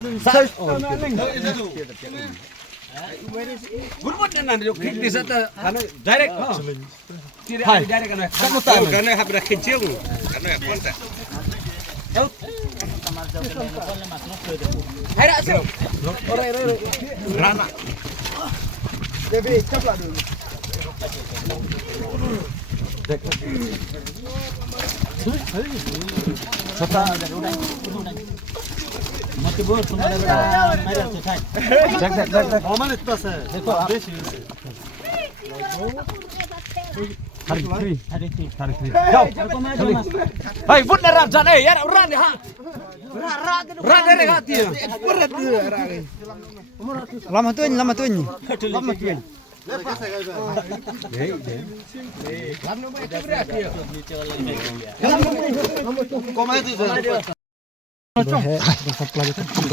Buat nanti yuk klik di sana, karena direct, tidak direct karena kamu tahu karena habis kecil, karena kontak. Hai rasul, Rana. Jadi coba dulu. Sota मत बोल तुम्हारे मेरे से खाए देख ओमन इतना से देखो आप Tarik. Jauh. Hai, pun dah raja nih, ya orang nih ha. Raja nih hati ya. Berat tu raja. Lama tuin.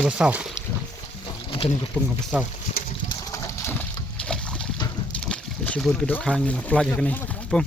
Besar. Macam ni kepung besar. Sebut kedok kang ni pelaj kan ni. Pung.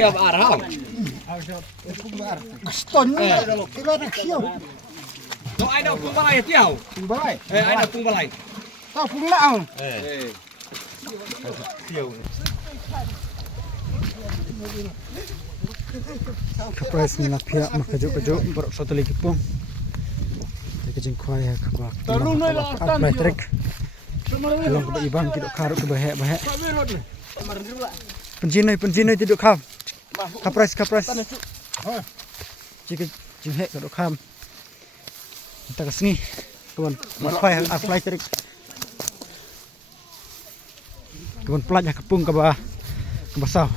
Apa arah? Aston ni kira nak siau. Tuh ada pung balai tiau. Balai. Ada pung balai. Tahu pung laau. Kapres ni nak pihak makajuk berok satu lagi pung. Kejeng kuai kabak. Apply trek. Long ke ibang kidok karuk ke bahek. Penjinoi tiduk kam. Kapres. Jika jihek kidok kam. Kita ke sini. Kawan apply trek. Kawan pelajah kepung ke bawah. Ke basau.